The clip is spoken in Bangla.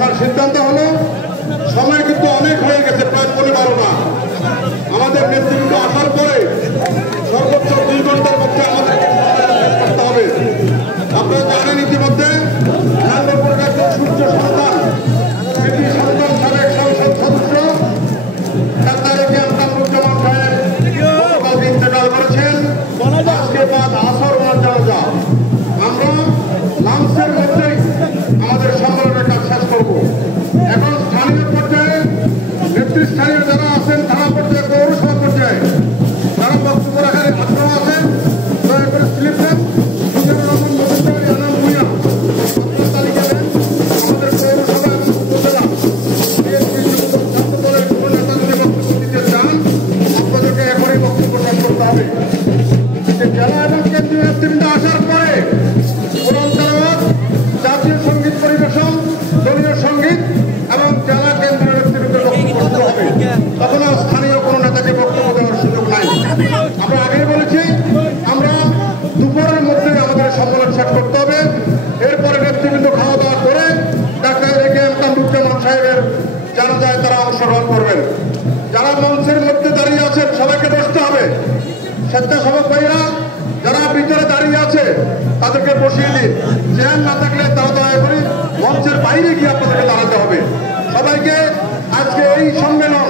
ওঠার সিদ্ধান্ত হলো সময় কিন্তু অনেক হয়ে গেছে, প্রায় 12টা। আমাদের নেতৃত্ব আসার পরে সর্বোচ্চ 2 ঘন্টার মধ্যে আমাদেরকে করতে হবে। আপনারা জানেন ইতিমধ্যে ঠান্ডাপুরের একজন সূর্য সন্তান, কৃতি সন্তান সাবেক সংসদ সদস্য ডাক্তার এ.কে.এম. কামরুজ্জামান সাহেব গতকাল ইন্তেকাল করেছেন। আজকে বাদ আসর ওনার জানাজা। আমরা লাঞ্চের মধ্যেই আমাদের সম্মেলনের কাজ শেষ করব। এখন স্থানীয় পর্যায়ে নেতৃস্থানীয় যারা আছেন, থানা পর্যায়ে, পৌরসভা পর্যায়ে যারা বক্তব্য রাখার আগ্রহ আছেন, দয়া করে স্লিপ দেন। মুজিবুর রহমান মজুমদার, আনাম ভূঁইয়া আপনার তালিকা দেন। আমাদের পৌরসভা এবং উপজেলা বিএনপি ছাত্র দলের কোনো নেতা যদি বক্তব্য দিতে চান, আপনাদেরকে এখনই বক্তব্য শেষ করতে হবে। জেলা এবং কেন্দ্রীয় নেতৃবৃন্দ আসার পরে কোরআন তেলাওয়াত, জাতীয় সঙ্গীত পরিবেশন, দলীয় সঙ্গীত এবং জেলা কেন্দ্রীয় নেতৃবৃন্দের বক্তব্য করতে হবে। তখন স্থানীয় কোনো নেতাকে বক্তব্য দেওয়ার সুযোগ নাই। আমরা আগেই বলেছি, আমরা দুপুরের মধ্যে আমাদের সম্মেলন শেষ করতে হবে। এরপরে নেতৃবৃন্দ খাওয়া দাওয়া করে ডাক্তার এ.কে.এম. কামরুজ্জামান সাহেবের জানাজায় তারা অংশগ্রহণ করবেন। যারা মঞ্চের মধ্যে দাঁড়িয়ে আছেন সবাইকে বসতে হবে। স্বেচ্ছাসেবক ভাইরা যারা ভিতরে দাঁড়িয়ে আছে তাদেরকে বসিয়ে দিন। চেয়ার না থাকলে তারা দয়া করে মঞ্চের বাইরে গিয়ে আপনাদেরকে দাঁড়াতে হবে। সবাইকে আজকে এই সম্মেলন